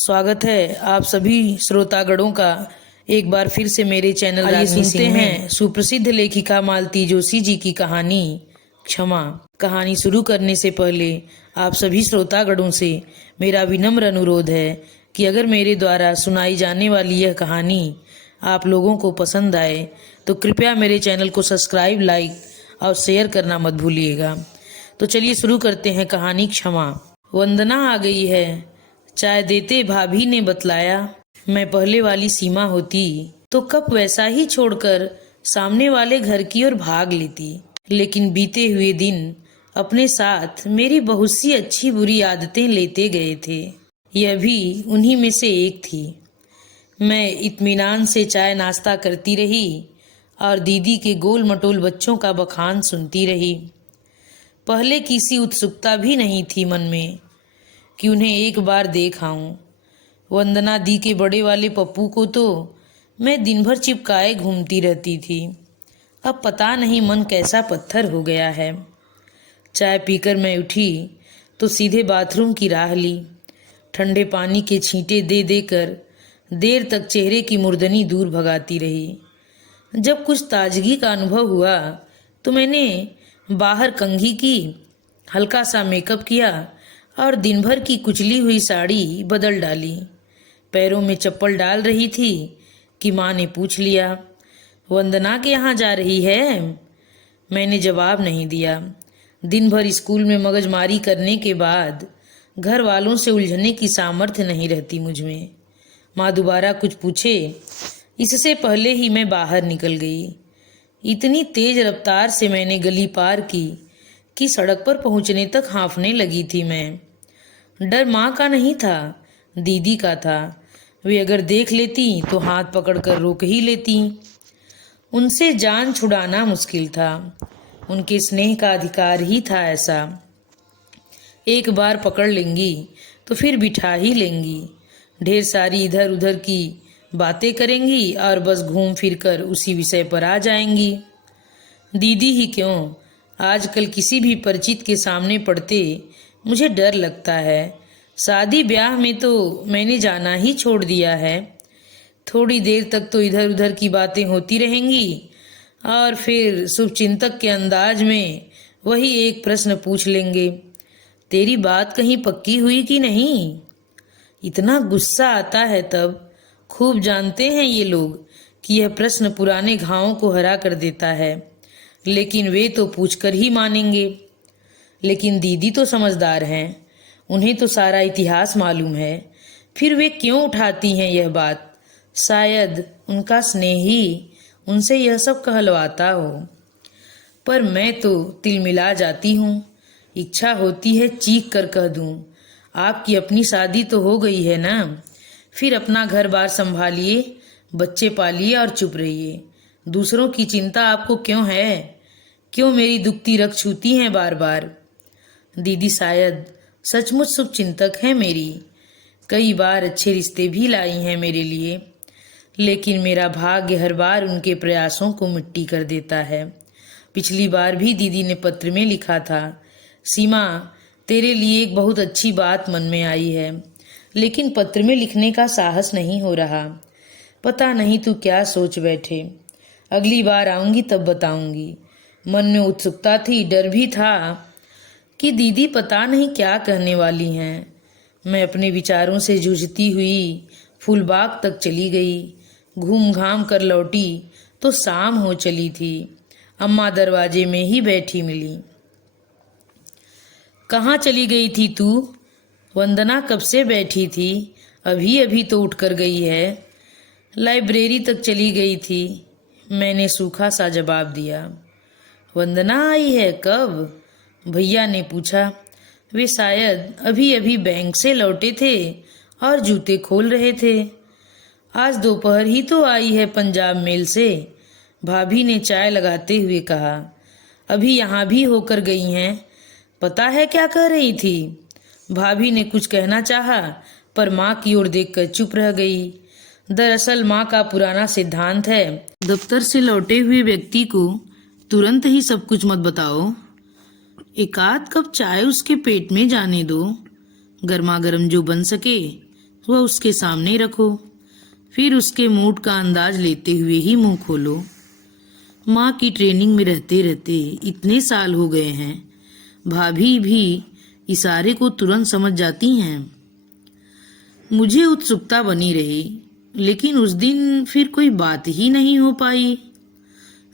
स्वागत है आप सभी श्रोतागणों का एक बार फिर से मेरे चैनल रागनी सुनते हैं सुप्रसिद्ध लेखिका मालती जोशी जी की कहानी क्षमा। कहानी शुरू करने से पहले आप सभी श्रोतागणों से मेरा विनम्र अनुरोध है कि अगर मेरे द्वारा सुनाई जाने वाली यह कहानी आप लोगों को पसंद आए तो कृपया मेरे चैनल को सब्सक्राइब, लाइक और शेयर करना मत भूलिएगा। तो चलिए शुरू करते हैं कहानी क्षमा। वंदना आ गई है, चाय देते भाभी ने बतलाया। मैं पहले वाली सीमा होती तो कप वैसा ही छोड़कर सामने वाले घर की ओर भाग लेती, लेकिन बीते हुए दिन अपने साथ मेरी बहुत सी अच्छी बुरी आदतें लेते गए थे। यह भी उन्हीं में से एक थी। मैं इत्मीनान से चाय नाश्ता करती रही और दीदी के गोल मटोल बच्चों का बखान सुनती रही। पहले किसी उत्सुकता भी नहीं थी मन में कि उन्हें एक बार देख आऊं। वंदना दी के बड़े वाले पप्पू को तो मैं दिन भर चिपकाए घूमती रहती थी। अब पता नहीं मन कैसा पत्थर हो गया है। चाय पीकर मैं उठी तो सीधे बाथरूम की राह ली। ठंडे पानी के छींटे दे देकर देर तक चेहरे की मुर्दनी दूर भगाती रही। जब कुछ ताजगी का अनुभव हुआ तो मैंने बाहर कंघी की, हल्का सा मेकअप किया और दिन भर की कुचली हुई साड़ी बदल डाली। पैरों में चप्पल डाल रही थी कि माँ ने पूछ लिया, वंदना के यहाँ जा रही है? मैंने जवाब नहीं दिया। दिन भर स्कूल में मगजमारी करने के बाद घर वालों से उलझने की सामर्थ्य नहीं रहती मुझ में। माँ दोबारा कुछ पूछे इससे पहले ही मैं बाहर निकल गई। इतनी तेज रफ्तार से मैंने गली पार की कि सड़क पर पहुंचने तक हाँफने लगी थी मैं। डर माँ का नहीं था, दीदी का था। वे अगर देख लेती तो हाथ पकड़कर रोक ही लेती। उनसे जान छुड़ाना मुश्किल था, उनके स्नेह का अधिकार ही था ऐसा। एक बार पकड़ लेंगी तो फिर बिठा ही लेंगी। ढेर सारी इधर उधर की बातें करेंगी और बस घूम फिर कर उसी विषय पर आ जाएंगी। दीदी ही क्यों, आजकल किसी भी परिचित के सामने पड़ते मुझे डर लगता है। शादी ब्याह में तो मैंने जाना ही छोड़ दिया है। थोड़ी देर तक तो इधर उधर की बातें होती रहेंगी और फिर शुभचिंतक के अंदाज में वही एक प्रश्न पूछ लेंगे, तेरी बात कहीं पक्की हुई कि नहीं? इतना गुस्सा आता है तब। खूब जानते हैं ये लोग कि यह प्रश्न पुराने घावों को हरा कर देता है, लेकिन वे तो पूछकर ही मानेंगे। लेकिन दीदी तो समझदार हैं, उन्हें तो सारा इतिहास मालूम है। फिर वे क्यों उठाती हैं यह बात? शायद उनका स्नेह ही उनसे यह सब कहलवाता हो। पर मैं तो तिलमिला जाती हूँ। इच्छा होती है चीख कर कह दूँ, आपकी अपनी शादी तो हो गई है ना, फिर अपना घर बार संभालिए, बच्चे पालिए और चुप रहिए। दूसरों की चिंता आपको क्यों है? क्यों मेरी दुखती रग छूती हैं बार बार? दीदी शायद सचमुच शुभचिंतक है मेरी। कई बार अच्छे रिश्ते भी लाई हैं मेरे लिए, लेकिन मेरा भाग्य हर बार उनके प्रयासों को मिट्टी कर देता है। पिछली बार भी दीदी ने पत्र में लिखा था, सीमा तेरे लिए एक बहुत अच्छी बात मन में आई है, लेकिन पत्र में लिखने का साहस नहीं हो रहा। पता नहीं तू क्या सोच बैठे। अगली बार आऊंगी तब बताऊंगी। मन में उत्सुकता थी, डर भी था कि दीदी पता नहीं क्या कहने वाली हैं। मैं अपने विचारों से जूझती हुई फूलबाग तक चली गई। घूम घाम कर लौटी तो शाम हो चली थी। अम्मा दरवाजे में ही बैठी मिली। कहाँ चली गई थी तू? वंदना कब से बैठी थी, अभी अभी तो उठ कर गई है। लाइब्रेरी तक चली गई थी, मैंने सूखा सा जवाब दिया। वंदना आई है? कब? भैया ने पूछा। वे शायद अभी अभी बैंक से लौटे थे और जूते खोल रहे थे। आज दोपहर ही तो आई है पंजाब मेल से, भाभी ने चाय लगाते हुए कहा। अभी यहाँ भी होकर गई हैं। पता है क्या कह रही थी? भाभी ने कुछ कहना चाहा पर माँ की ओर देखकर चुप रह गई। दरअसल माँ का पुराना सिद्धांत है, दफ्तर से लौटे हुए व्यक्ति को तुरंत ही सब कुछ मत बताओ। एक आध कप चाय उसके पेट में जाने दो। गर्मा गर्म जो बन सके वह उसके सामने रखो, फिर उसके मूड का अंदाज लेते हुए ही मुंह खोलो। माँ की ट्रेनिंग में रहते रहते इतने साल हो गए हैं, भाभी भी इशारे को तुरंत समझ जाती हैं। मुझे उत्सुकता बनी रही, लेकिन उस दिन फिर कोई बात ही नहीं हो पाई।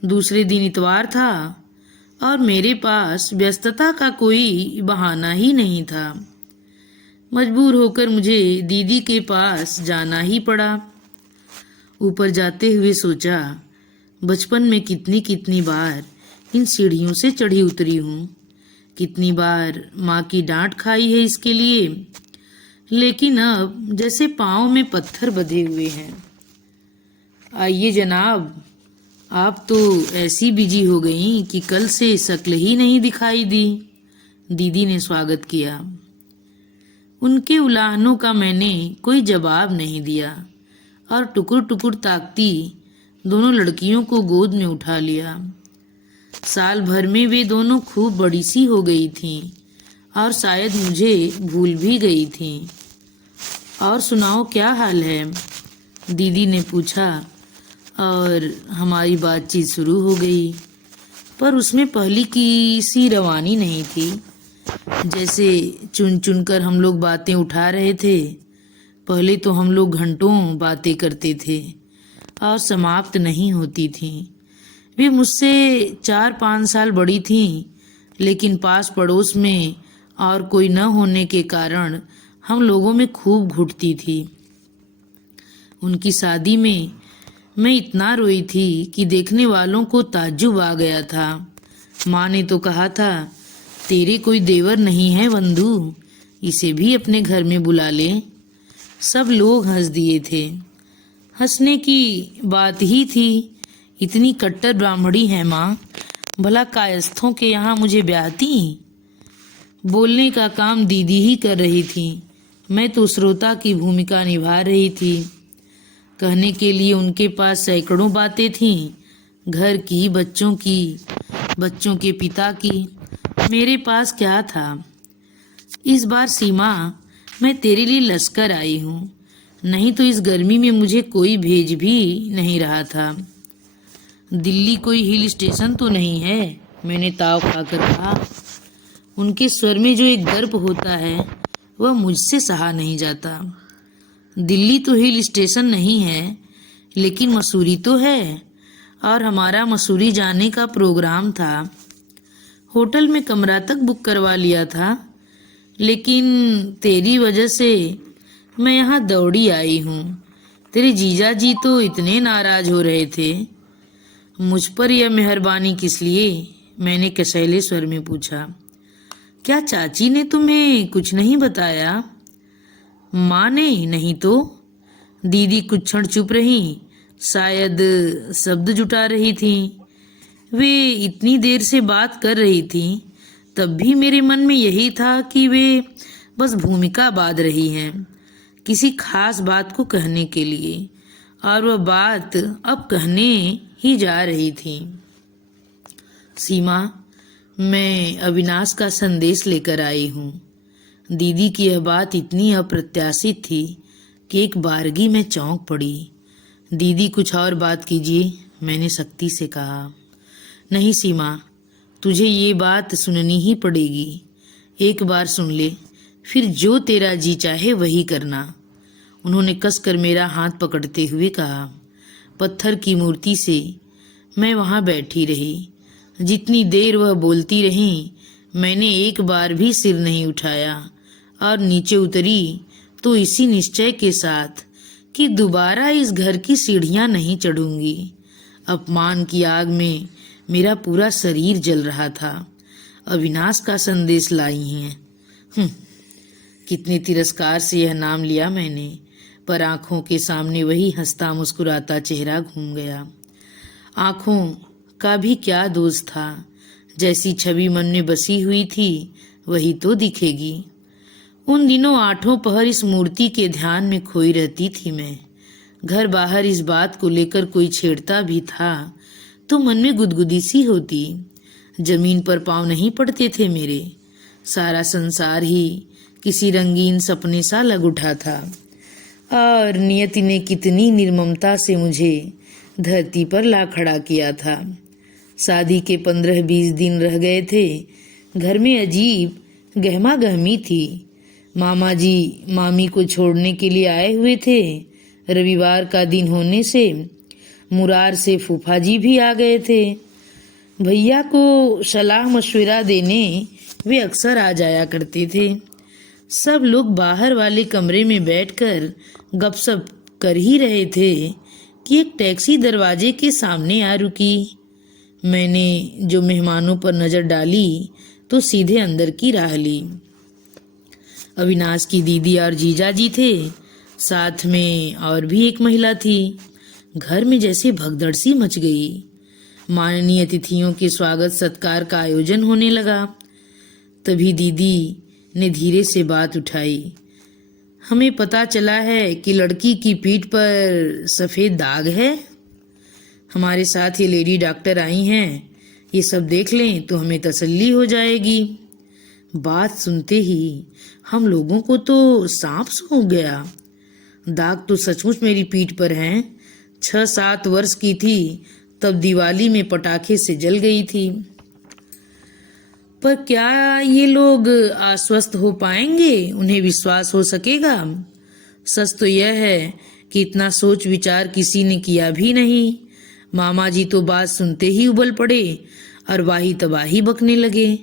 दूसरे दिन इतवार था और मेरे पास व्यस्तता का कोई बहाना ही नहीं था। मजबूर होकर मुझे दीदी के पास जाना ही पड़ा। ऊपर जाते हुए सोचा, बचपन में कितनी कितनी बार इन सीढ़ियों से चढ़ी उतरी हूँ, कितनी बार माँ की डांट खाई है इसके लिए, लेकिन अब जैसे पाँव में पत्थर बंधे हुए हैं। आइए जनाब, आप तो ऐसी बिजी हो गई कि कल से शक्ल ही नहीं दिखाई दी। दीदी ने स्वागत किया। उनके उलाहनों का मैंने कोई जवाब नहीं दिया और टुकुर टुकुर ताकती दोनों लड़कियों को गोद में उठा लिया। साल भर में वे दोनों खूब बड़ी सी हो गई थीं और शायद मुझे भूल भी गई थीं। और सुनाओ, क्या हाल है? दीदी ने पूछा और हमारी बातचीत शुरू हो गई, पर उसमें पहली की सी रवानी नहीं थी। जैसे चुन चुन कर हम लोग बातें उठा रहे थे। पहले तो हम लोग घंटों बातें करते थे और समाप्त नहीं होती थीं। वे मुझसे 4-5 साल बड़ी थीं, लेकिन पास पड़ोस में और कोई न होने के कारण हम लोगों में खूब घुटती थी। उनकी शादी में मैं इतना रोई थी कि देखने वालों को ताज्जुब आ गया था। माँ ने तो कहा था, तेरे कोई देवर नहीं है वंदू, इसे भी अपने घर में बुला ले। सब लोग हंस दिए थे। हंसने की बात ही थी, इतनी कट्टर ब्राह्मणी है माँ, भला कायस्थों के यहाँ मुझे ब्याहती। बोलने का काम दीदी ही कर रही थी, मैं तो श्रोता की भूमिका निभा रही थी। कहने के लिए उनके पास सैकड़ों बातें थीं, घर की, बच्चों की, बच्चों के पिता की। मेरे पास क्या था? इस बार सीमा, मैं तेरे लिए लश्कर आई हूँ, नहीं तो इस गर्मी में मुझे कोई भेज भी नहीं रहा था। दिल्ली कोई हिल स्टेशन तो नहीं है? मैंने ताव खाकर कहा। उनके स्वर में जो एक गर्व होता है वह मुझसे सहा नहीं जाता। दिल्ली तो हिल स्टेशन नहीं है, लेकिन मसूरी तो है, और हमारा मसूरी जाने का प्रोग्राम था। होटल में कमरा तक बुक करवा लिया था, लेकिन तेरी वजह से मैं यहाँ दौड़ी आई हूँ। तेरे जीजा जी तो इतने नाराज हो रहे थे। मुझ पर यह मेहरबानी किस लिए? मैंने कसैले स्वर में पूछा। क्या चाची ने तुम्हें कुछ नहीं बताया? माँ ने नहीं तो। दीदी कुछ क्षण चुप रही, शायद शब्द जुटा रही थी। वे इतनी देर से बात कर रही थी, तब भी मेरे मन में यही था कि वे बस भूमिका बांध रही हैं किसी खास बात को कहने के लिए, और वह बात अब कहने ही जा रही थी। सीमा, मैं अविनाश का संदेश लेकर आई हूँ। दीदी की यह बात इतनी अप्रत्याशित थी कि एक बारगी में चौंक पड़ी। दीदी कुछ और बात कीजिए, मैंने सख्ती से कहा। नहीं सीमा, तुझे ये बात सुननी ही पड़ेगी। एक बार सुन ले, फिर जो तेरा जी चाहे वही करना। उन्होंने कसकर मेरा हाथ पकड़ते हुए कहा। पत्थर की मूर्ति से मैं वहाँ बैठी रही। जितनी देर वह बोलती रही, मैंने एक बार भी सिर नहीं उठाया और नीचे उतरी तो इसी निश्चय के साथ कि दोबारा इस घर की सीढ़ियां नहीं चढ़ूंगी। अपमान की आग में मेरा पूरा शरीर जल रहा था। अविनाश का संदेश लाई हैं। कितने तिरस्कार से यह नाम लिया मैंने, पर आंखों के सामने वही हंसता मुस्कुराता चेहरा घूम गया। आंखों का भी क्या दोष था, जैसी छवि मन में बसी हुई थी वही तो दिखेगी। उन दिनों 8 पहर इस मूर्ति के ध्यान में खोई रहती थी मैं। घर बाहर इस बात को लेकर कोई छेड़ता भी था तो मन में गुदगुदी सी होती। जमीन पर पांव नहीं पड़ते थे मेरे। सारा संसार ही किसी रंगीन सपने सा लग उठा था। और नियति ने कितनी निर्ममता से मुझे धरती पर ला खड़ा किया था। शादी के 15-20 दिन रह गए थे। घर में अजीब गहमा गहमी थी। मामा जी मामी को छोड़ने के लिए आए हुए थे। रविवार का दिन होने से मुरार से फूफा जी भी आ गए थे। भैया को सलाह मशविरा देने वे अक्सर आ जाया करते थे। सब लोग बाहर वाले कमरे में बैठकर गपशप कर ही रहे थे कि एक टैक्सी दरवाजे के सामने आ रुकी। मैंने जो मेहमानों पर नजर डाली तो सीधे अंदर की राह ली। अविनाश की दीदी और जीजा जी थे, साथ में और भी एक महिला थी। घर में जैसे भगदड़ सी मच गई। माननीय अतिथियों के स्वागत सत्कार का आयोजन होने लगा। तभी दीदी ने धीरे से बात उठाई। हमें पता चला है कि लड़की की पीठ पर सफेद दाग है। हमारे साथ ये लेडी डॉक्टर आई हैं, ये सब देख लें तो हमें तसल्ली हो जाएगी। बात सुनते ही हम लोगों को तो सांप सूंघ गया। दाग तो सचमुच मेरी पीठ पर हैं। 6-7 वर्ष की थी तब दिवाली में पटाखे से जल गई थी। पर क्या ये लोग आश्वस्त हो पाएंगे? उन्हें विश्वास हो सकेगा? सच तो यह है कि इतना सोच विचार किसी ने किया भी नहीं। मामा जी तो बात सुनते ही उबल पड़े और वाही तबाही बकने लगे।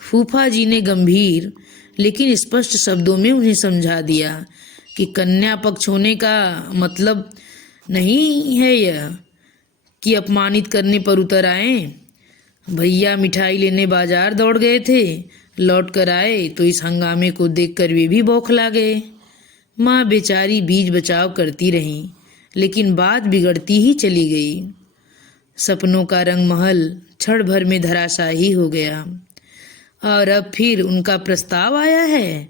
फूफा जी ने गंभीर लेकिन स्पष्ट शब्दों में उन्हें समझा दिया कि कन्या पक्ष होने का मतलब नहीं है यह कि अपमानित करने पर उतर आए। भैया मिठाई लेने बाजार दौड़ गए थे, लौट कर आए तो इस हंगामे को देखकर वे भी बौखला गए। माँ बेचारी बीच बचाव करती रहीं, लेकिन बात बिगड़ती ही चली गई। सपनों का रंग महल क्षण भर में धराशायी हो गया। और अब फिर उनका प्रस्ताव आया है,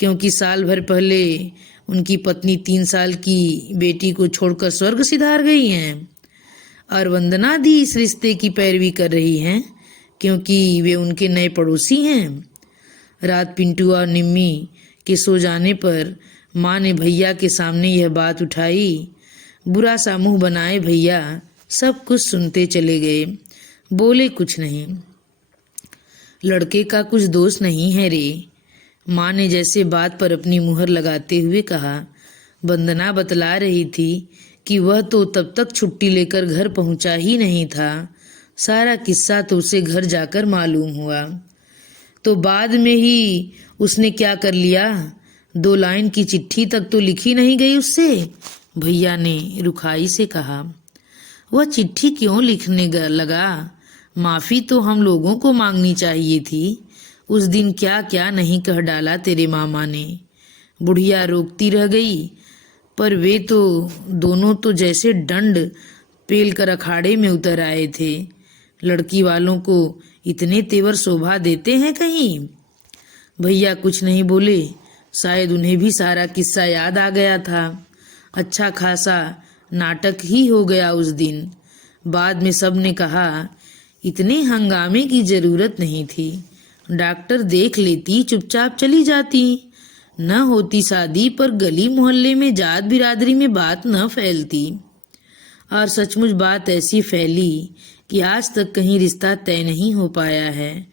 क्योंकि साल भर पहले उनकी पत्नी 3 साल की बेटी को छोड़कर स्वर्ग सिधार गई हैं। और वंदना दी इस रिश्ते की पैरवी कर रही हैं, क्योंकि वे उनके नए पड़ोसी हैं। रात पिंटू और निम्मी के सो जाने पर माँ ने भैया के सामने यह बात उठाई। बुरा सा मुंह बनाए भैया सब कुछ सुनते चले गए, बोले कुछ नहीं। लड़के का कुछ दोष नहीं है रे, माँ ने जैसे बात पर अपनी मुहर लगाते हुए कहा। वंदना बतला रही थी कि वह तो तब तक छुट्टी लेकर घर पहुंचा ही नहीं था। सारा किस्सा तो उसे घर जाकर मालूम हुआ। तो बाद में ही उसने क्या कर लिया? 2 लाइन की चिट्ठी तक तो लिखी नहीं गई उससे, भैया ने रुखाई से कहा। वह चिट्ठी क्यों लिखने लगा? माफी तो हम लोगों को मांगनी चाहिए थी। उस दिन क्या क्या नहीं कह डाला तेरे मामा ने। बुढ़िया रोकती रह गई, पर वे तो दोनों तो जैसे डंड पेल कर अखाड़े में उतर आए थे। लड़की वालों को इतने तेवर शोभा देते हैं कहीं? भैया कुछ नहीं बोले, शायद उन्हें भी सारा किस्सा याद आ गया था। अच्छा खासा नाटक ही हो गया उस दिन। बाद में सब ने कहा इतने हंगामे की जरूरत नहीं थी, डॉक्टर देख लेती, चुपचाप चली जाती। न होती शादी, पर गली मोहल्ले में जात बिरादरी में बात न फैलती। और सचमुच बात ऐसी फैली कि आज तक कहीं रिश्ता तय नहीं हो पाया है।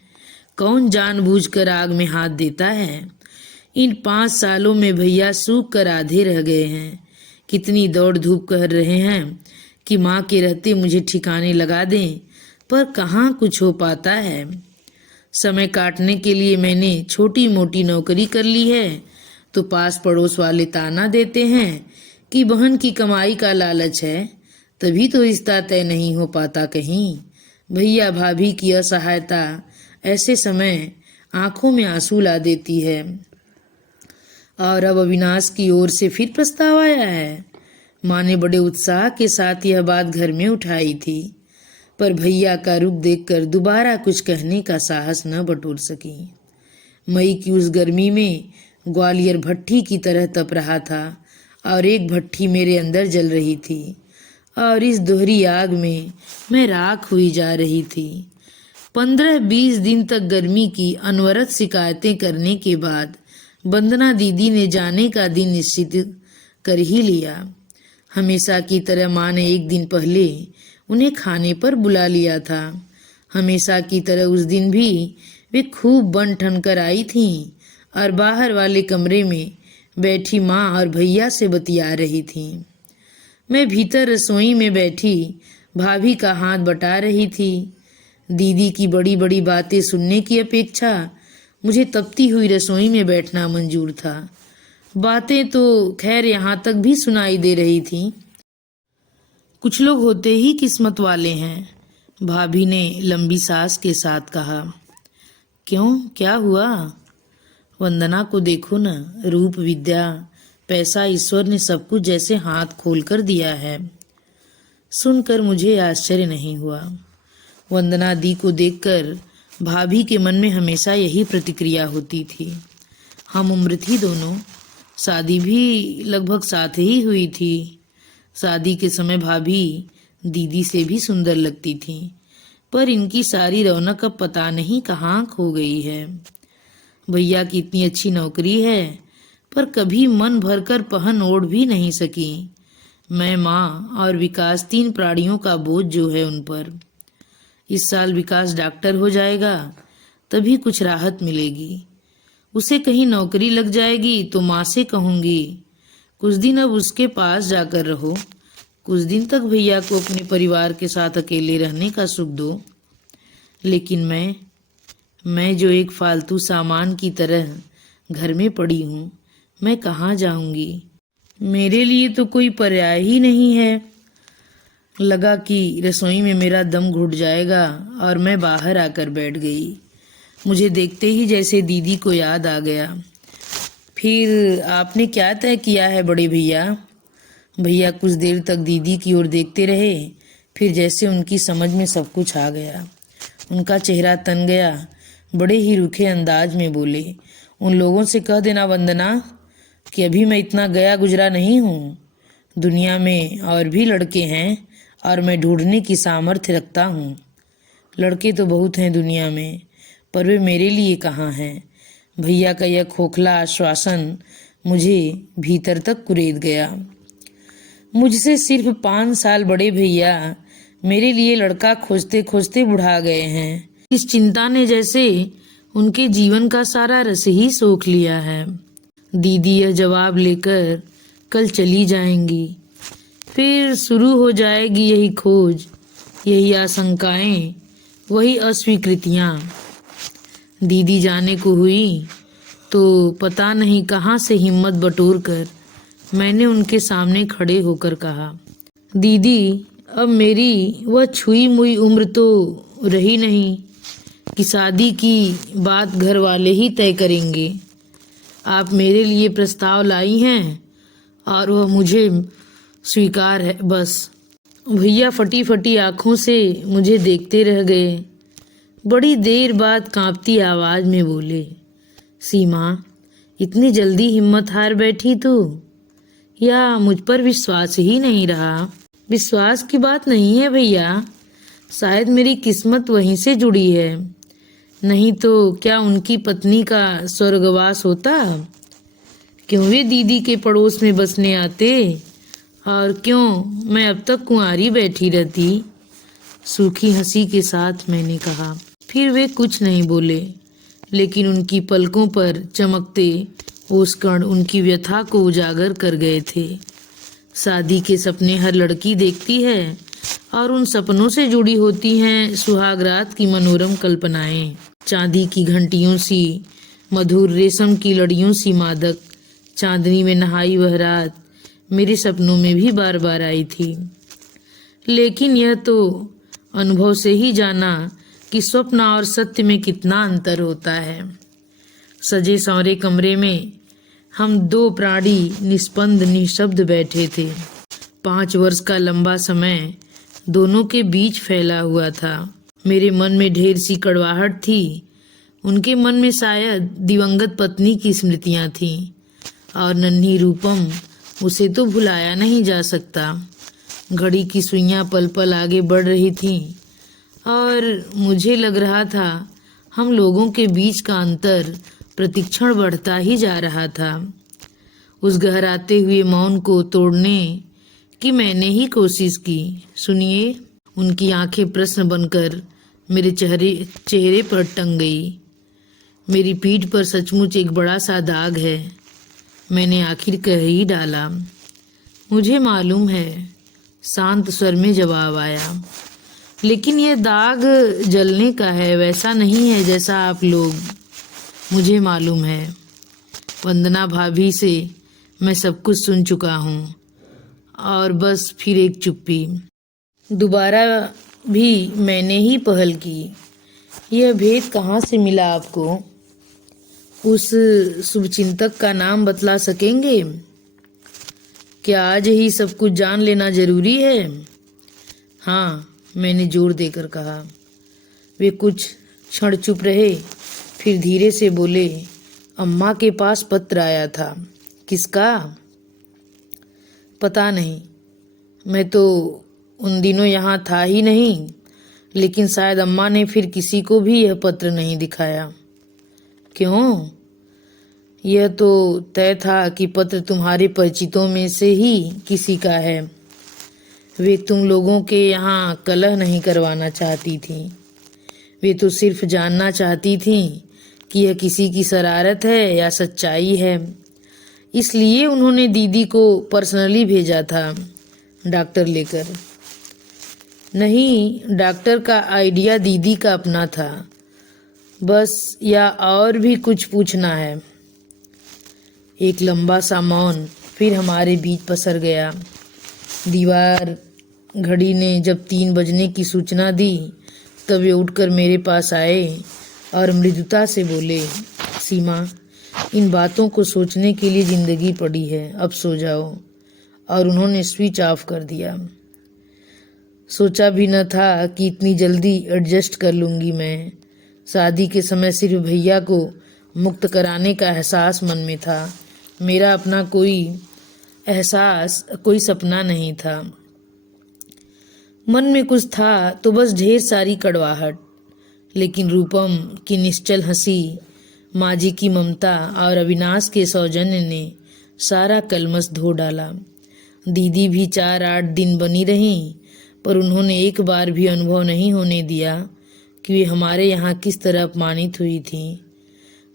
कौन जानबूझकर आग में हाथ देता है? इन 5 सालों में भैया सूख कर आधे रह गए हैं। कितनी दौड़ धूप कर रहे हैं कि माँ के रहते मुझे ठिकाने लगा दें, पर कहाँ कुछ हो पाता है। समय काटने के लिए मैंने छोटी मोटी नौकरी कर ली है, तो पास पड़ोस वाले ताना देते हैं कि बहन की कमाई का लालच है, तभी तो रिश्ता तय नहीं हो पाता कहीं। भैया भाभी की असहायता ऐसे समय आंखों में आंसू ला देती है। और अब अविनाश की ओर से फिर प्रस्ताव आया है। माँ ने बड़े उत्साह के साथ यह बात घर में उठाई थी, पर भैया का रुख देखकर दोबारा कुछ कहने का साहस न बटोर सकी। मई की उस गर्मी में ग्वालियर भट्ठी की तरह तप रहा था और एक भट्ठी मेरे अंदर जल रही थी, और इस दोहरी आग में मैं राख हुई जा रही थी। 15-20 दिन तक गर्मी की अनवरत शिकायतें करने के बाद वंदना दीदी ने जाने का दिन निश्चित कर ही लिया। हमेशा की तरह माँ ने एक दिन पहले उन्हें खाने पर बुला लिया था। हमेशा की तरह उस दिन भी वे खूब बन ठन कर आई थीं और बाहर वाले कमरे में बैठी माँ और भैया से बतिया रही थीं। मैं भीतर रसोई में बैठी भाभी का हाथ बटा रही थी। दीदी की बड़ी बड़ी बातें सुनने की अपेक्षा मुझे तपती हुई रसोई में बैठना मंजूर था। बातें तो खैर यहाँ तक भी सुनाई दे रही थीं। कुछ लोग होते ही किस्मत वाले हैं, भाभी ने लंबी सांस के साथ कहा। क्यों, क्या हुआ? वंदना को देखो न, रूप, विद्या, पैसा, ईश्वर ने सब कुछ जैसे हाथ खोल कर दिया है। सुनकर मुझे आश्चर्य नहीं हुआ। वंदना दी को देखकर भाभी के मन में हमेशा यही प्रतिक्रिया होती थी। हम उम्र थी दोनों, शादी भी लगभग साथ ही हुई थी। शादी के समय भाभी दीदी से भी सुंदर लगती थी, पर इनकी सारी रौनक अब पता नहीं कहाँ खो गई है। भैया की इतनी अच्छी नौकरी है, पर कभी मन भरकर पहन ओढ़ भी नहीं सकी। मैं, माँ और विकास, 3 प्राणियों का बोझ जो है उन पर। इस साल विकास डॉक्टर हो जाएगा, तभी कुछ राहत मिलेगी। उसे कहीं नौकरी लग जाएगी तो माँ से कहूँगी, कुछ दिन अब उसके पास जाकर रहो, कुछ दिन तक भैया को अपने परिवार के साथ अकेले रहने का सुख दो। लेकिन मैं जो एक फालतू सामान की तरह घर में पड़ी हूँ, मैं कहाँ जाऊँगी? मेरे लिए तो कोई पर्याय ही नहीं है। लगा कि रसोई में मेरा दम घुट जाएगा और मैं बाहर आकर बैठ गई। मुझे देखते ही जैसे दीदी को याद आ गया। फिर आपने क्या तय किया है बड़े भैया? भैया कुछ देर तक दीदी की ओर देखते रहे, फिर जैसे उनकी समझ में सब कुछ आ गया। उनका चेहरा तन गया, बड़े ही रूखे अंदाज में बोले, उन लोगों से कह देना वंदना कि अभी मैं इतना गया गुजरा नहीं हूँ। दुनिया में और भी लड़के हैं और मैं ढूंढने की सामर्थ्य रखता हूँ। लड़के तो बहुत हैं दुनिया में, पर वे मेरे लिए कहाँ हैं? भैया का यह खोखला आश्वासन मुझे भीतर तक कुरेद गया। मुझसे सिर्फ 5 साल बड़े भैया मेरे लिए लड़का खोजते खोजते बुढ़ा गए हैं। इस चिंता ने जैसे उनके जीवन का सारा रस ही सोख लिया है। दीदी यह जवाब लेकर कल चली जाएंगी, फिर शुरू हो जाएगी यही खोज, यही आशंकाएं, वही अस्वीकृतियां। दीदी जाने को हुई तो पता नहीं कहाँ से हिम्मत बटोर कर मैंने उनके सामने खड़े होकर कहा, दीदी अब मेरी वह छुई मुई उम्र तो रही नहीं कि शादी की बात घर वाले ही तय करेंगे। आप मेरे लिए प्रस्ताव लाई हैं और वह मुझे स्वीकार है बस। भैया फटी फटी आंखों से मुझे देखते रह गए। बड़ी देर बाद कांपती आवाज में बोले, सीमा इतनी जल्दी हिम्मत हार बैठी तू? या मुझ पर विश्वास ही नहीं रहा? विश्वास की बात नहीं है भैया, शायद मेरी किस्मत वहीं से जुड़ी है। नहीं तो क्या उनकी पत्नी का स्वर्गवास होता? क्यों वे दीदी के पड़ोस में बसने आते और क्यों मैं अब तक कुंवारी बैठी रहती? सूखी हंसी के साथ मैंने कहा। फिर वे कुछ नहीं बोले, लेकिन उनकी पलकों पर चमकते ओस-कण उनकी व्यथा को उजागर कर गए थे। शादी के सपने हर लड़की देखती है और उन सपनों से जुड़ी होती हैं सुहागरात की मनोरम कल्पनाएं। चांदी की घंटियों सी मधुर, रेशम की लड़ियों सी मादक, चांदनी में नहाई वह रात मेरे सपनों में भी बार बार आई थी। लेकिन यह तो अनुभव से ही जाना कि स्वप्न और सत्य में कितना अंतर होता है। सजे संवरे कमरे में हम 2 प्राणी निस्पंद निशब्द बैठे थे। 5 वर्ष का लंबा समय दोनों के बीच फैला हुआ था। मेरे मन में ढेर सी कड़वाहट थी, उनके मन में शायद दिवंगत पत्नी की स्मृतियां थीं, और नन्ही रूपम उसे तो भुलाया नहीं जा सकता। घड़ी की सुइयां पल पल आगे बढ़ रही थीं और मुझे लग रहा था हम लोगों के बीच का अंतर प्रतिक्षण बढ़ता ही जा रहा था। उस गहराते हुए मौन को तोड़ने की मैंने ही कोशिश की। सुनिए। उनकी आंखें प्रश्न बनकर मेरे चेहरे पर टंग गई। मेरी पीठ पर सचमुच एक बड़ा सा दाग है। मैंने आखिर कह ही डाला। मुझे मालूम है, शांत स्वर में जवाब आया। लेकिन यह दाग जलने का है, वैसा नहीं है जैसा आप लोग। मुझे मालूम है। वंदना भाभी से मैं सब कुछ सुन चुका हूँ। और बस फिर एक चुप्पी। दोबारा भी मैंने ही पहल की। यह भेद कहाँ से मिला आपको? उस शुभचिंतक का नाम बतला सकेंगे? क्या आज ही सब कुछ जान लेना जरूरी है? हाँ, मैंने जोर देकर कहा। वे कुछ क्षण चुप रहे, फिर धीरे से बोले, अम्मा के पास पत्र आया था। किसका? पता नहीं, मैं तो उन दिनों यहाँ था ही नहीं, लेकिन शायद अम्मा ने फिर किसी को भी यह पत्र नहीं दिखाया। क्यों? यह तो तय था कि पत्र तुम्हारे परिचितों में से ही किसी का है। वे तुम लोगों के यहाँ कलह नहीं करवाना चाहती थी। वे तो सिर्फ जानना चाहती थी कि यह किसी की शरारत है या सच्चाई है। इसलिए उन्होंने दीदी को पर्सनली भेजा था डॉक्टर लेकर। नहीं, डॉक्टर का आइडिया दीदी का अपना था बस, या और भी कुछ पूछना है? एक लंबा सा मौन फिर हमारे बीच पसर गया। दीवार घड़ी ने जब 3 बजने की सूचना दी तब वे उठकर मेरे पास आए और मृदुता से बोले, सीमा, इन बातों को सोचने के लिए जिंदगी पड़ी है, अब सो जाओ। और उन्होंने स्विच ऑफ कर दिया। सोचा भी न था कि इतनी जल्दी एडजस्ट कर लूँगी मैं। शादी के समय सिर्फ भैया को मुक्त कराने का एहसास मन में था। मेरा अपना कोई एहसास, कोई सपना नहीं था। मन में कुछ था तो बस ढेर सारी कड़वाहट। लेकिन रूपम की निश्चल हंसी, माँ जी की ममता और अविनाश के सौजन्य ने सारा कलमश धो डाला। दीदी भी 4-8 दिन बनी रहीं, पर उन्होंने एक बार भी अनुभव नहीं होने दिया कि वे हमारे यहाँ किस तरह अपमानित हुई थीं।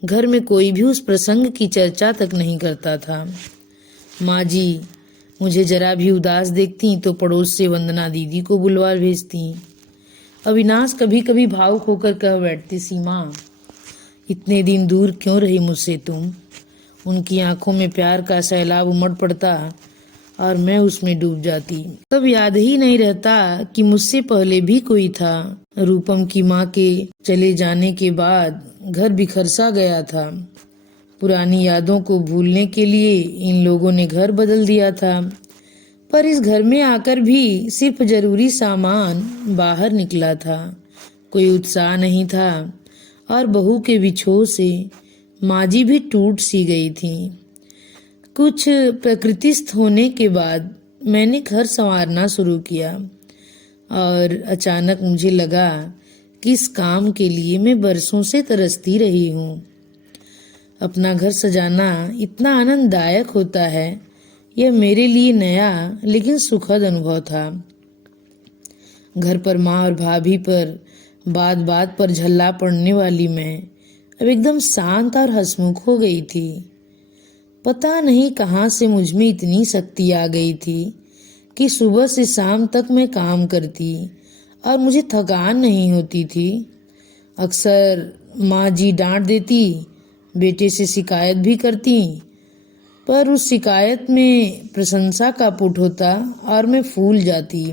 घर में कोई भी उस प्रसंग की चर्चा तक नहीं करता था। माँ जी मुझे जरा भी उदास देखती तो पड़ोस से वंदना दीदी को बुलवा भेजती। अविनाश कभी कभी भावुक होकर कह बैठती, सीमा, इतने दिन दूर क्यों रही मुझसे तुम? उनकी आंखों में प्यार का सैलाब उमड़ पड़ता और मैं उसमें डूब जाती। तब याद ही नहीं रहता कि मुझसे पहले भी कोई था। रूपम की माँ के चले जाने के बाद घर बिखर सा गया था। पुरानी यादों को भूलने के लिए इन लोगों ने घर बदल दिया था, पर इस घर में आकर भी सिर्फ जरूरी सामान बाहर निकला था। कोई उत्साह नहीं था और बहू के विछोह से माँ जी भी टूट सी गई थी। कुछ प्रकृतिस्थ होने के बाद मैंने घर संवारना शुरू किया और अचानक मुझे लगा कि इस काम के लिए मैं बरसों से तरसती रही हूँ। अपना घर सजाना इतना आनंददायक होता है, यह मेरे लिए नया लेकिन सुखद अनुभव था। घर पर माँ और भाभी पर बात बात पर झल्ला पड़ने वाली मैं अब एकदम शांत और हंसमुख हो गई थी। पता नहीं कहाँ से मुझ में इतनी शक्ति आ गई थी कि सुबह से शाम तक मैं काम करती और मुझे थकान नहीं होती थी। अक्सर माँ जी डांट देती, बेटे से शिकायत भी करती, पर उस शिकायत में प्रशंसा का पुट होता और मैं फूल जाती।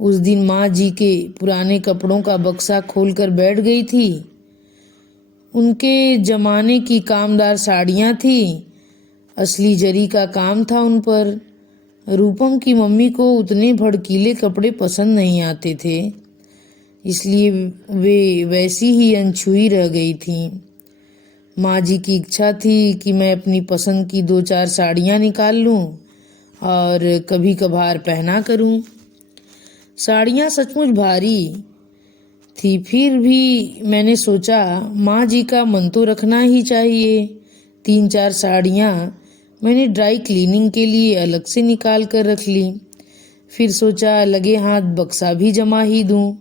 उस दिन माँ जी के पुराने कपड़ों का बक्सा खोलकर बैठ गई थी। उनके जमाने की कामदार साड़ियाँ थी, असली जरी का काम था उन पर। रूपम की मम्मी को उतने भड़कीले कपड़े पसंद नहीं आते थे, इसलिए वे वैसी ही अनछुई रह गई थीं। माँ जी की इच्छा थी कि मैं अपनी पसंद की 2-4 साड़ियाँ निकाल लूँ और कभी कभार पहना करूँ। साड़ियाँ सचमुच भारी थी, फिर भी मैंने सोचा माँ जी का मन तो रखना ही चाहिए। 3-4 साड़ियाँ मैंने ड्राई क्लीनिंग के लिए अलग से निकाल कर रख ली। फिर सोचा लगे हाथ बक्सा भी जमा ही दूं।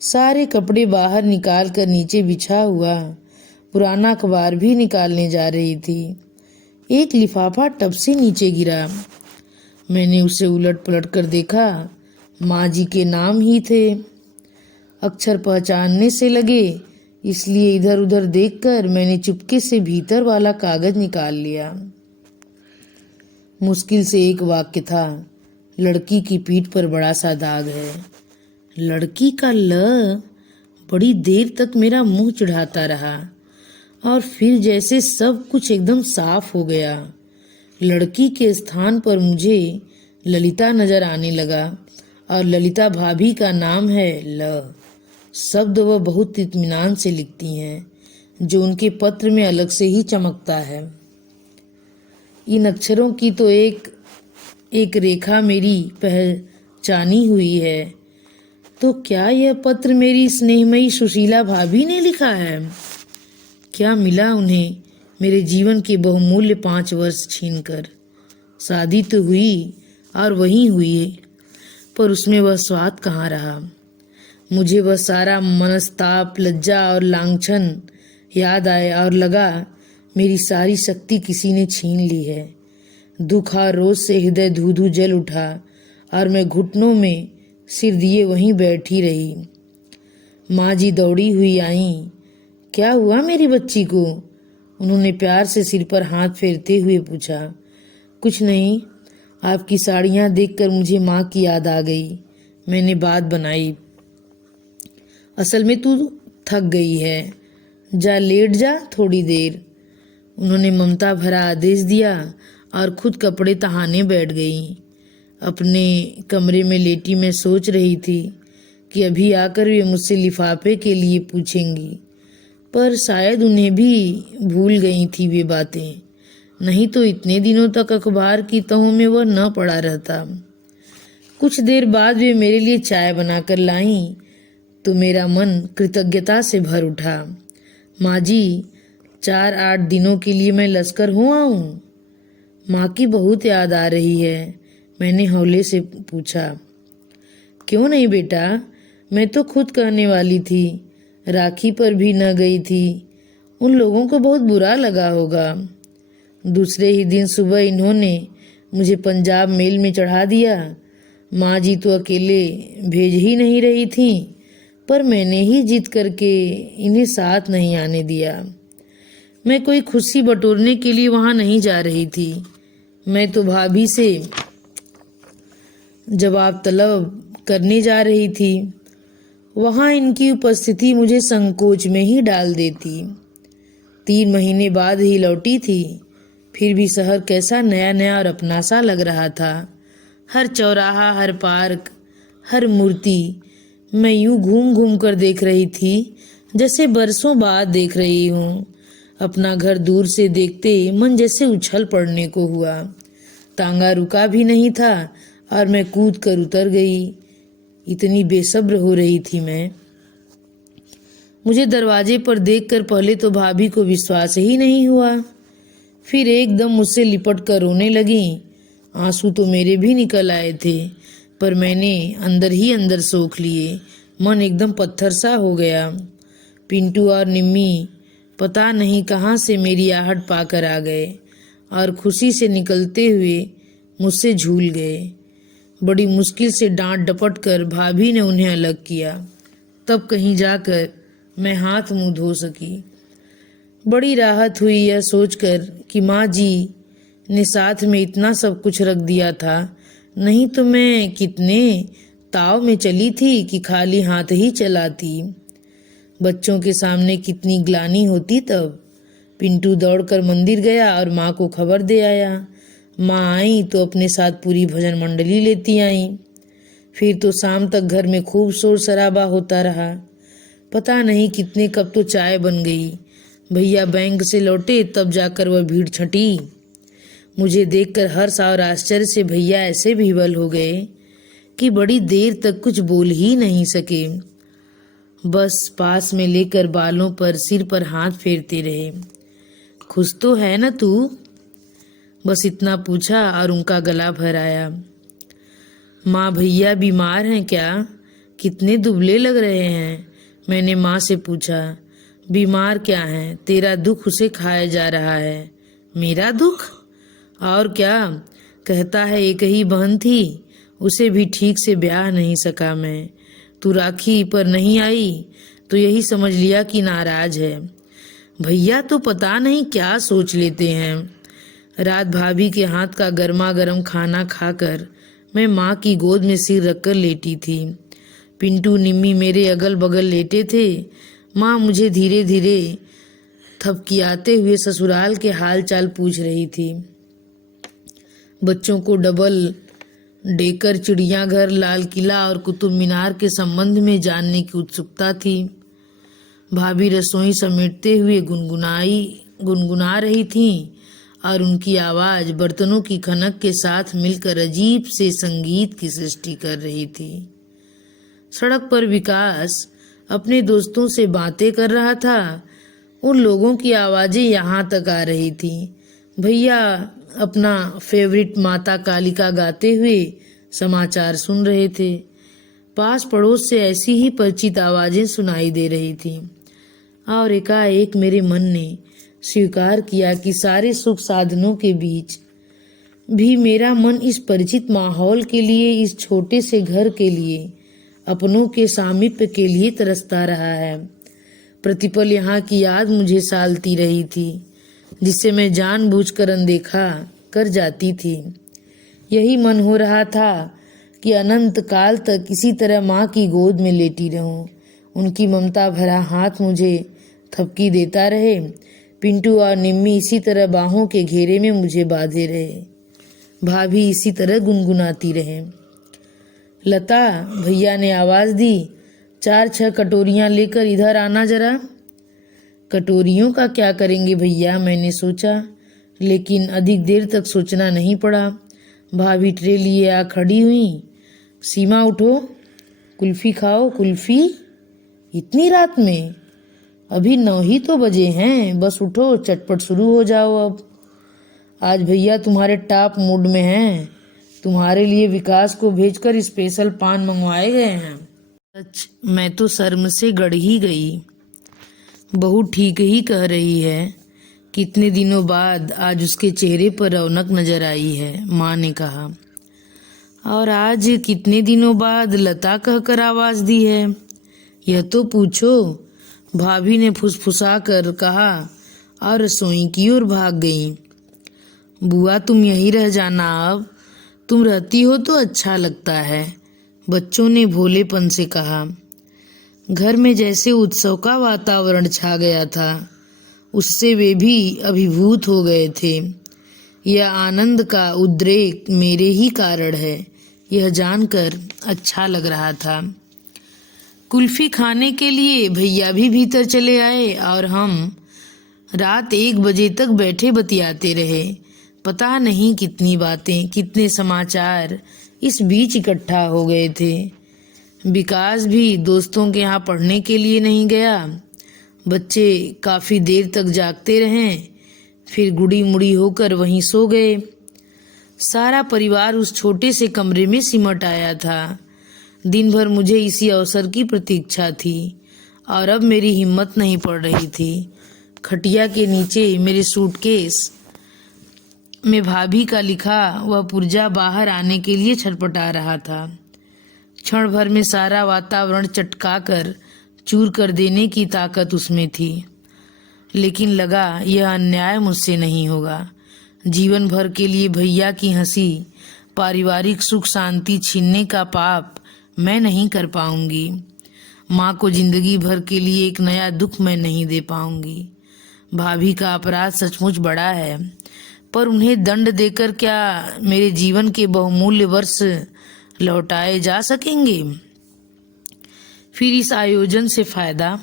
सारे कपड़े बाहर निकाल कर नीचे बिछा हुआ पुराना अखबार भी निकालने जा रही थी। एक लिफाफा टब से नीचे गिरा। मैंने उसे उलट पलट कर देखा। माँ जी के नाम ही थे। अक्षर पहचानने से लगे, इसलिए इधर उधर देखकर मैंने चुपके से भीतर वाला कागज निकाल लिया। मुश्किल से एक वाक्य था, लड़की की पीठ पर बड़ा सा दाग है। लड़की का ल बड़ी देर तक मेरा मुंह चिढ़ाता रहा और फिर जैसे सब कुछ एकदम साफ हो गया। लड़की के स्थान पर मुझे ललिता नजर आने लगा और ललिता भाभी का नाम है ल। शब्द वह बहुत इत्मीनान से लिखती हैं, जो उनके पत्र में अलग से ही चमकता है। इन अक्षरों की तो एक रेखा मेरी पहचानी हुई है। तो क्या यह पत्र मेरी स्नेहमयी सुशीला भाभी ने लिखा है? क्या मिला उन्हें मेरे जीवन के बहुमूल्य 5 वर्ष छीनकर? शादी तो हुई और वहीं हुई, पर उसमें वह स्वाद कहाँ रहा। मुझे वह सारा मनस्ताप, लज्जा और लांछन याद आए और लगा मेरी सारी शक्ति किसी ने छीन ली है। दुख और रोज से हृदय धू धू जल उठा और मैं घुटनों में सिर दिए वहीं बैठी रही। माँ जी दौड़ी हुई आईं। क्या हुआ मेरी बच्ची को? उन्होंने प्यार से सिर पर हाथ फेरते हुए पूछा। कुछ नहीं, आपकी साड़ियाँ देखकर मुझे माँ की याद आ गई। मैंने बात बनाई। असल में तू थक गई है, जा लेट जा थोड़ी देर। उन्होंने ममता भरा आदेश दिया और खुद कपड़े तहाने बैठ गई। अपने कमरे में लेटी मैं सोच रही थी कि अभी आकर वे मुझसे लिफाफे के लिए पूछेंगी, पर शायद उन्हें भी भूल गई थी वे बातें। नहीं तो इतने दिनों तक अखबार की तहों में वह न पड़ा रहता। कुछ देर बाद वे मेरे लिए चाय बनाकर लाईं तो मेरा मन कृतज्ञता से भर उठा। माँ जी, 4-8 दिनों के लिए मैं लश्कर हो आऊं? माँ की बहुत याद आ रही है, मैंने हौले से पूछा। क्यों नहीं बेटा, मैं तो खुद कहने वाली थी, राखी पर भी न गई थी। उन लोगों को बहुत बुरा लगा होगा। दूसरे ही दिन सुबह इन्होंने मुझे पंजाब मेल में चढ़ा दिया। माँ जी तो अकेले भेज ही नहीं रही थी, पर मैंने ही जिद करके इन्हें साथ नहीं आने दिया। मैं कोई खुशी बटोरने के लिए वहां नहीं जा रही थी। मैं तो भाभी से जवाब तलब करने जा रही थी। वहां इनकी उपस्थिति मुझे संकोच में ही डाल देती। 3 महीने बाद ही लौटी थी, फिर भी शहर कैसा नया नया और अपना सा लग रहा था। हर चौराहा, हर पार्क, हर मूर्ति मैं यूं घूम घूम कर देख रही थी जैसे बरसों बाद देख रही हूँ। अपना घर दूर से देखते मन जैसे उछल पड़ने को हुआ। तांगा रुका भी नहीं था और मैं कूद कर उतर गई। इतनी बेसब्र हो रही थी मैं। मुझे दरवाजे पर देखकर पहले तो भाभी को विश्वास ही नहीं हुआ, फिर एकदम मुझसे लिपट कर रोने लगी। आंसू तो मेरे भी निकल आए थे, पर मैंने अंदर ही अंदर सोख लिए। मन एकदम पत्थर सा हो गया। पिंटू और निम्मी पता नहीं कहाँ से मेरी आहट पाकर आ गए और खुशी से निकलते हुए मुझसे झूल गए। बड़ी मुश्किल से डांट डपट कर भाभी ने उन्हें अलग किया। तब कहीं जाकर मैं हाथ मुंह धो सकी। बड़ी राहत हुई यह सोचकर कि माँ जी ने साथ में इतना सब कुछ रख दिया था, नहीं तो मैं कितने ताव में चली थी कि खाली हाथ ही चलाती। बच्चों के सामने कितनी ग्लानि होती तब। पिंटू दौड़कर मंदिर गया और माँ को खबर दे आया। माँ आई तो अपने साथ पूरी भजन मंडली लेती आई। फिर तो शाम तक घर में खूब शोर शराबा होता रहा। पता नहीं कितने कप तो चाय बन गई। भैया बैंक से लौटे तब जाकर वह भीड़ छटी। मुझे देखकर हर्ष और आश्चर्य से भैया ऐसे विह्वल हो गए कि बड़ी देर तक कुछ बोल ही नहीं सके। बस पास में लेकर बालों पर, सिर पर हाथ फेरते रहे। खुश तो है ना तू? बस इतना पूछा और उनका गला भराया। माँ, भैया बीमार हैं क्या? कितने दुबले लग रहे हैं। मैंने माँ से पूछा। बीमार क्या हैं, तेरा दुख उसे खाया जा रहा है। मेरा दुख? और क्या, कहता है एक ही बहन थी, उसे भी ठीक से ब्याह नहीं सका मैं। तू राखी पर नहीं आई तो यही समझ लिया कि नाराज है। भैया तो पता नहीं क्या सोच लेते हैं। रात भाभी के हाथ का गर्मा गर्म खाना खाकर मैं माँ की गोद में सिर रखकर लेटी थी। पिंटू निम्मी मेरे अगल बगल लेटे थे। माँ मुझे धीरे धीरे थपकियाते हुए ससुराल के हाल चाल पूछ रही थी। बच्चों को डबल डेकर चिड़ियाघर, लाल किला और कुतुब मीनार के संबंध में जानने की उत्सुकता थी। भाभी रसोई समेटते हुए गुनगुना रही थीं और उनकी आवाज बर्तनों की खनक के साथ मिलकर अजीब से संगीत की सृष्टि कर रही थी। सड़क पर विकास अपने दोस्तों से बातें कर रहा था। उन लोगों की आवाजें यहाँ तक आ रही थी। भैया अपना फेवरेट माता कालिका गाते हुए समाचार सुन रहे थे। पास पड़ोस से ऐसी ही परिचित आवाजें सुनाई दे रही थीं और एकाएक मेरे मन ने स्वीकार किया कि सारे सुख साधनों के बीच भी मेरा मन इस परिचित माहौल के लिए, इस छोटे से घर के लिए, अपनों के सामीप्य के लिए तरसता रहा है। प्रतिपल यहाँ की याद मुझे सालती रही थी, जिससे मैं जानबूझकर अनदेखा कर जाती थी। यही मन हो रहा था कि अनंत काल तक इसी तरह माँ की गोद में लेटी रहूं। उनकी ममता भरा हाथ मुझे थपकी देता रहे। पिंटू और निम्मी इसी तरह बाहों के घेरे में मुझे बांधे रहे। भाभी इसी तरह गुनगुनाती रहे। लता, भैया ने आवाज दी, 4-6 कटोरियां लेकर इधर आना जरा। कटोरियों का क्या करेंगे भैया, मैंने सोचा, लेकिन अधिक देर तक सोचना नहीं पड़ा। भाभी ट्रे लिए आ खड़ी हुई। सीमा उठो, कुल्फी खाओ। कुल्फी? इतनी रात में? अभी 9 ही तो बजे हैं। बस उठो, चटपट शुरू हो जाओ अब। आज भैया तुम्हारे टॉप मूड में हैं। तुम्हारे लिए विकास को भेजकर स्पेशल पान मंगवाए गए हैं। सच, मैं तो शर्म से गड़ ही गई। बहू ठीक ही कह रही है। कितने दिनों बाद आज उसके चेहरे पर रौनक नजर आई है, माँ ने कहा। और आज कितने दिनों बाद लता कहकर आवाज दी है, यह तो पूछो, भाभी ने फुसफुसा कर कहा और रसोई की ओर भाग गई। बुआ तुम यहीं रह जाना अब, तुम रहती हो तो अच्छा लगता है, बच्चों ने भोलेपन से कहा। घर में जैसे उत्सव का वातावरण छा गया था, उससे वे भी अभिभूत हो गए थे। यह आनंद का उद्रेक मेरे ही कारण है, यह जानकर अच्छा लग रहा था। कुल्फी खाने के लिए भैया भी भीतर चले आए और हम रात 1 बजे तक बैठे बतियाते रहे। पता नहीं कितनी बातें, कितने समाचार इस बीच इकट्ठा हो गए थे। विकास भी दोस्तों के यहाँ पढ़ने के लिए नहीं गया। बच्चे काफी देर तक जागते रहे, फिर गुड़ी मुड़ी होकर वहीं सो गए। सारा परिवार उस छोटे से कमरे में सिमट आया था। दिन भर मुझे इसी अवसर की प्रतीक्षा थी और अब मेरी हिम्मत नहीं पड़ रही थी। खटिया के नीचे मेरे सूटकेस में भाभी का लिखा वह पुर्जा बाहर आने के लिए छटपटा रहा था। क्षण भर में सारा वातावरण चटका कर चूर कर देने की ताकत उसमें थी, लेकिन लगा यह अन्याय मुझसे नहीं होगा। जीवन भर के लिए भैया की हंसी, पारिवारिक सुख शांति छीनने का पाप मैं नहीं कर पाऊंगी। माँ को जिंदगी भर के लिए एक नया दुख मैं नहीं दे पाऊंगी। भाभी का अपराध सचमुच बड़ा है, पर उन्हें दंड देकर क्या मेरे जीवन के बहुमूल्य वर्ष लौटाए जा सकेंगे? फिर इस आयोजन से फायदा?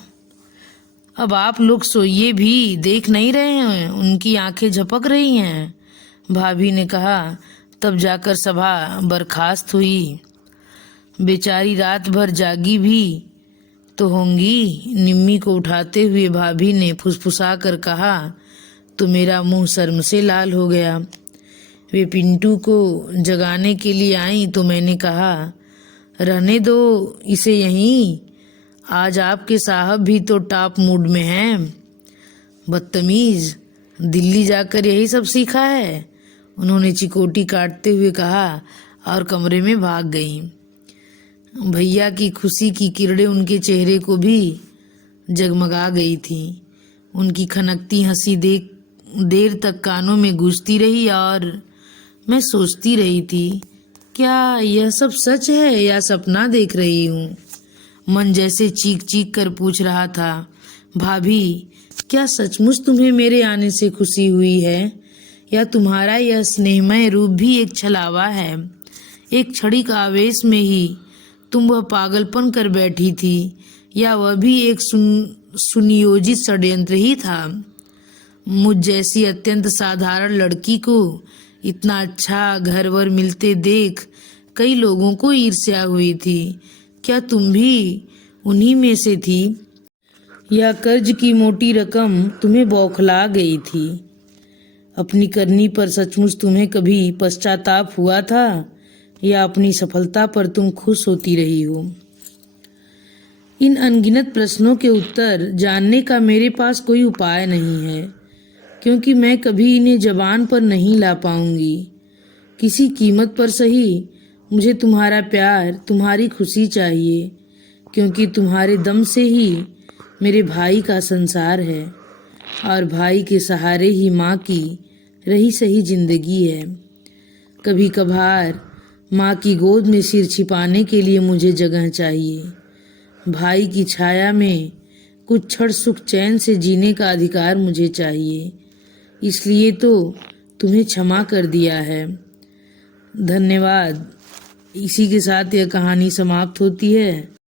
अब आप लोग सोइए भी, देख नहीं रहे हैं उनकी आंखें झपक रही हैं, भाभी ने कहा। तब जाकर सभा बर्खास्त हुई। बेचारी रात भर जागी भी तो होंगी। निम्मी को उठाते हुए भाभी ने फुसफुसा कर कहा तो मेरा मुंह शर्म से लाल हो गया। वे पिंटू को जगाने के लिए आई तो मैंने कहा, रहने दो इसे यहीं, आज आपके साहब भी तो टॉप मूड में हैं। बदतमीज, दिल्ली जाकर यही सब सीखा है, उन्होंने चिकोटी काटते हुए कहा और कमरे में भाग गई। भैया की खुशी की किरणें उनके चेहरे को भी जगमगा गई थी। उनकी खनकती हंसी देर तक कानों में गूंजती रही और मैं सोचती रही थी, क्या यह सब सच है या सपना देख रही हूँ। मन जैसे चीख चीख कर पूछ रहा था, भाभी क्या सचमुच तुम्हें मेरे आने से खुशी हुई है, या तुम्हारा यह स्नेहमय रूप भी एक छलावा है। एक क्षणिक आवेश में ही तुम वह पागलपन कर बैठी थी, या वह भी एक सुनियोजित षड्यंत्र ही था। मुझ जैसी अत्यंत साधारण लड़की को इतना अच्छा घरवर मिलते देख कई लोगों को ईर्ष्या हुई थी। क्या तुम भी उन्हीं में से थी, या कर्ज की मोटी रकम तुम्हें बौखला गई थी। अपनी करनी पर सचमुच तुम्हें कभी पश्चाताप हुआ था, या अपनी सफलता पर तुम खुश होती रही हो। इन अनगिनत प्रश्नों के उत्तर जानने का मेरे पास कोई उपाय नहीं है, क्योंकि मैं कभी इन्हें जबान पर नहीं ला पाऊंगी। किसी कीमत पर सही मुझे तुम्हारा प्यार, तुम्हारी खुशी चाहिए, क्योंकि तुम्हारे दम से ही मेरे भाई का संसार है, और भाई के सहारे ही माँ की रही सही जिंदगी है। कभी कभार माँ की गोद में सिर छिपाने के लिए मुझे जगह चाहिए। भाई की छाया में कुछ क्षण सुख चैन से जीने का अधिकार मुझे चाहिए। इसलिए तो तुम्हें क्षमा कर दिया है। धन्यवाद। इसी के साथ यह कहानी समाप्त होती है।